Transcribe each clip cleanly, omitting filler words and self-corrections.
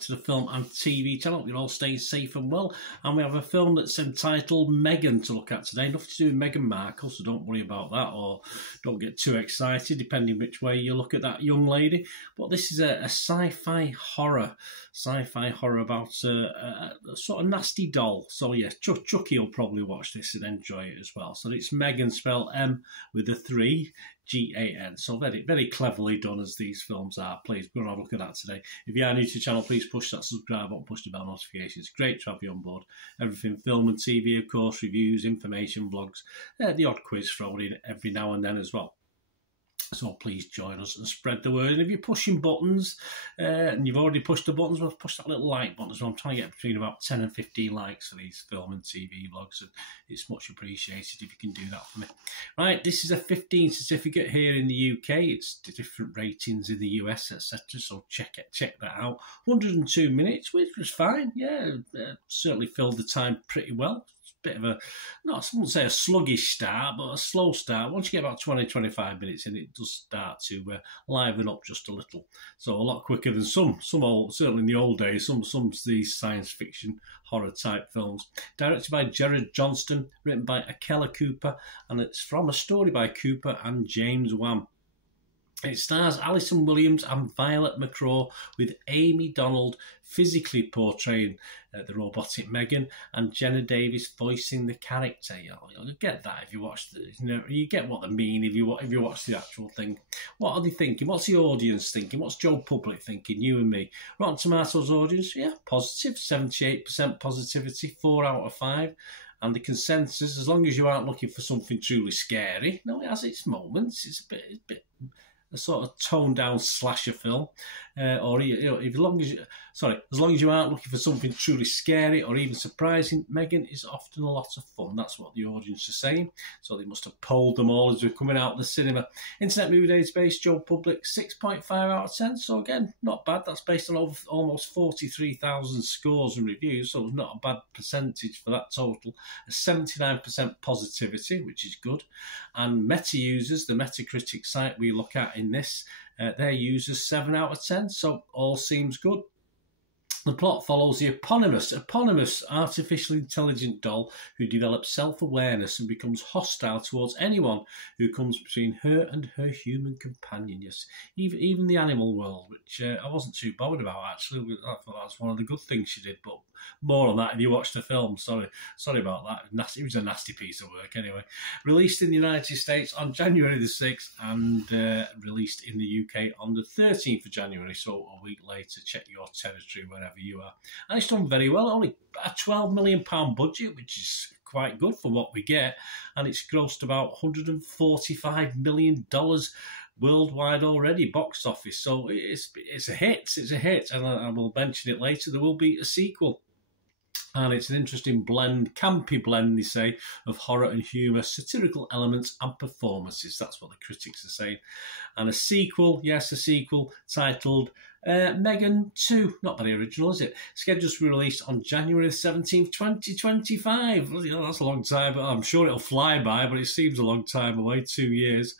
to the film and TV channel. You're all staying safe and well. And we have a film that's entitled M3GAN to look at today. Nothing to do with Meghan Markle, so don't worry about that, or don't get too excited, depending which way you look at that young lady. But this is a sci-fi horror about a sort of nasty doll. So yeah, Chucky will probably watch this and enjoy it as well. So it's M3GAN, spelled M with a 3, GAN. So very, very cleverly done, as these films are. Please go and have a look at that today. If you are new to the channel, please push that subscribe button, push the bell notifications. Great to have you on board. Everything film and TV, of course, reviews, information, vlogs, the odd quiz thrown in every now and then as well. So please join us and spread the word. And if you're pushing buttons, and you've already pushed the buttons, well, push that little like button as well. I'm trying to get between about 10 and 15 likes for these film and TV vlogs, and it's much appreciated if you can do that for me. Right, this is a 15 certificate here in the UK. It's different ratings in the US, etc. So check that out. 102 minutes, which was fine. Yeah, certainly filled the time pretty well. Bit of a, I wouldn't say a sluggish start, but a slow start. Once you get about 20-25 minutes in, it does start to liven up just a little. So a lot quicker than some old, certainly in the old days, some of these science fiction horror type films. Directed by Gerard Johnston, written by Akela Cooper, and it's from a story by Cooper and James Wan. It stars Alison Williams and Violet McCraw, with Amy Donald physically portraying the robotic M3GAN and Jenna Davis voicing the character. You'll get that if you watch the, you get what they mean if you watch the actual thing. What are they thinking? What's the audience thinking? What's Joe Public thinking? You and me. Rotten Tomatoes audience, yeah, positive, 78% positivity, 4 out of 5. And the consensus, as long as you aren't looking for something truly scary, no, it has its moments. It's a bit a sort of toned down slasher film, or as long as you aren't looking for something truly scary or even surprising, M3GAN is often a lot of fun. That's what the audience are saying. So they must have polled them all as we're coming out of the cinema. Internet Movie Database, Joe Public, 6.5 out of 10. So again, not bad. That's based on almost 43,000 scores and reviews. So it's not a bad percentage for that total. A 79% positivity, which is good. And Meta users, the Metacritic site we look at in this, their users 7 out of 10, so all seems good. The plot follows the eponymous artificial intelligent doll who develops self-awareness and becomes hostile towards anyone who comes between her and her human companion. Yes, even the animal world, which I wasn't too bothered about, actually. I thought that's one of the good things she did, but more on that if you watch the film. Sorry about that. It was a nasty piece of work anyway. Released in the United States on January the 6th and released in the UK on the 13th of January, so a week later. Check your territory wherever you are. And it's done very well. Only a £12 million budget, which is quite good for what we get, and it's grossed about $145 million worldwide already, box office. So it's a hit. It's a hit, and I will mention it later. There will be a sequel. And it's an interesting blend, campy blend, they say, of horror and humour, satirical elements and performances. That's what the critics are saying. And a sequel, yes, a sequel, titled M3GAN 2. Not very original, is it? Scheduled to be released on January 17th, 2025. Well, that's a long time, but I'm sure it'll fly by, but it seems a long time away, 2 years,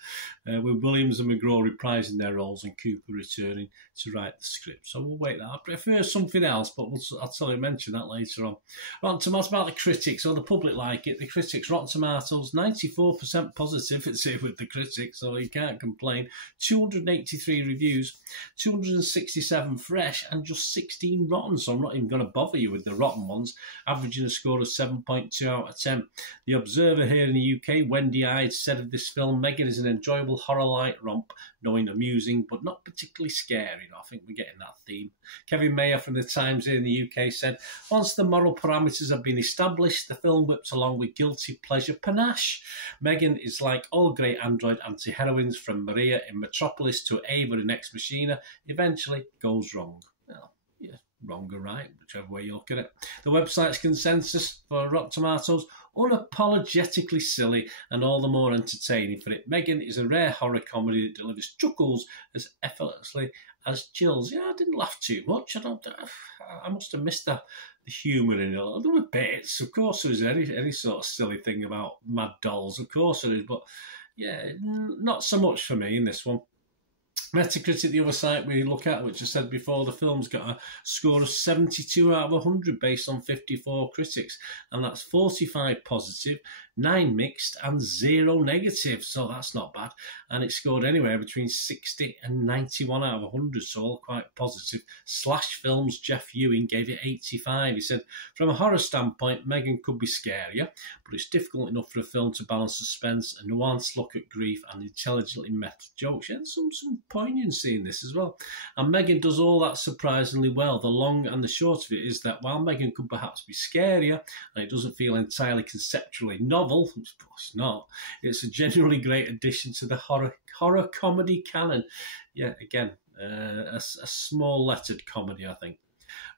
with Williams and McGraw reprising their roles and Cooper returning to write the script. So we'll wait that. I prefer something else, but I'll mention that later on. Rotten Tomatoes, about the critics, or the public like it. The critics, Rotten Tomatoes, 94% positivity with the critics, so you can't complain. 283 reviews, 267 fresh, and just 16 rotten, so I'm not even going to bother you with the rotten ones, averaging a score of 7.2 out of 10. The Observer here in the UK, Wendy Ide, said of this film, M3GAN is an enjoyable horror light romp, knowing amusing, but not particularly scary. I think we're getting that theme. Kevin Mayer from The Times here in the UK said, once the moral parameters have been established, the film whips along with guilty pleasure panache. M3GAN is like all great android anti-heroines, from Maria in Metropolis to Ava in Ex Machina, eventually goes wrong. Well, yeah, wrong or right, whichever way you look at it. The website's consensus for Rotten Tomatoes, unapologetically silly and all the more entertaining for it. M3GAN is a rare horror comedy that delivers chuckles as effortlessly as chills. Yeah, I didn't laugh too much. I must have missed the humour in it. There were bits, of course there is any sort of silly thing about mad dolls, of course there is, but yeah, not so much for me in this one. Metacritic, the other site we look at, which I said before, the film's got a score of 72 out of 100 based on 54 critics, and that's 45 positive, 9 mixed and 0 negative, so that's not bad. And it scored anywhere between 60 and 91 out of 100, so all quite positive. Slash Films Jeff Ewing gave it 85. He said, from a horror standpoint, M3GAN could be scarier, but it's difficult enough for a film to balance suspense, a nuanced look at grief, and intelligently meta jokes. And some poignancy in this as well. And M3GAN does all that surprisingly well. The long and the short of it is that while M3GAN could perhaps be scarier, and it doesn't feel entirely conceptually novel, which of course not, it's a genuinely great addition to the horror comedy canon. Yeah, again, a small lettered comedy, I think.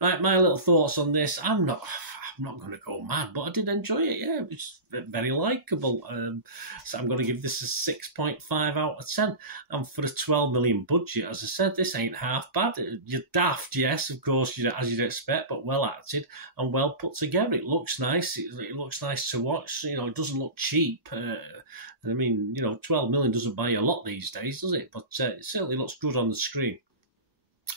Right, my little thoughts on this. I'm not going to go mad, but I did enjoy it. Yeah, it was very likeable. So I'm going to give this a 6.5 out of 10. And for a 12 million budget, as I said, this ain't half bad. You're daft, yes, of course, as you'd expect, but well acted and well put together. It looks nice. It looks nice to watch. You know, it doesn't look cheap. I mean, you know, 12 million doesn't buy you a lot these days, does it? But it certainly looks good on the screen.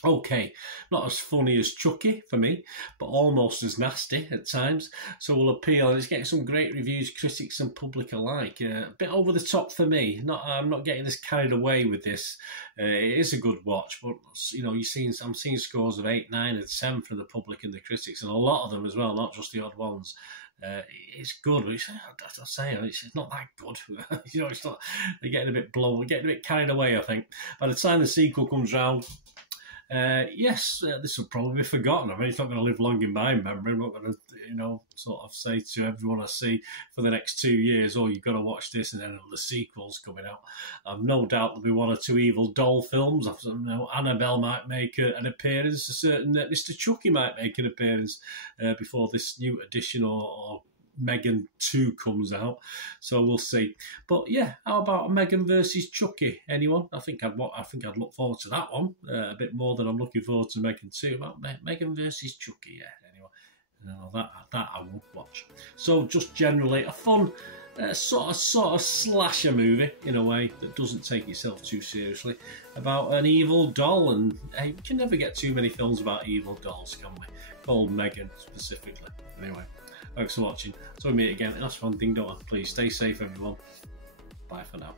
Okay, not as funny as Chucky for me, but almost as nasty at times, so will appeal. And it's getting some great reviews, critics and public alike. A bit over the top for me. I'm not getting this carried away with this. It is a good watch, but you know, I'm seeing scores of 8, 9 and 10 from the public and the critics, and a lot of them as well, not just the odd ones. It's good, but it's not that good. You know, it's not. They're getting a bit blown, we're getting a bit carried away, I think. By the time the sequel comes round, yes, this will probably be forgotten. I mean, it's not going to live long in my memory. I'm not going to, you know, sort of say to everyone I see for the next 2 years, oh, you've got to watch this, and then the sequel's coming out. I've no doubt there'll be 1 or 2 evil doll films. I know Annabelle might make an appearance. A certain Mr. Chucky might make an appearance before this new edition or M3GAN 2 comes out, so we'll see. But yeah, how about M3GAN versus Chucky? Anyone? I think I'd look forward to that one a bit more than I'm looking forward to M3GAN 2. About M3GAN versus Chucky, yeah. Anyway, that I would watch. So just generally a fun sort of slasher movie in a way that doesn't take itself too seriously, about an evil doll. And hey, we can never get too many films about evil dolls, can we? Called M3GAN specifically. Anyway. Thanks for watching. So we meet again. That's one thing, don't I? Please stay safe, everyone. Bye for now.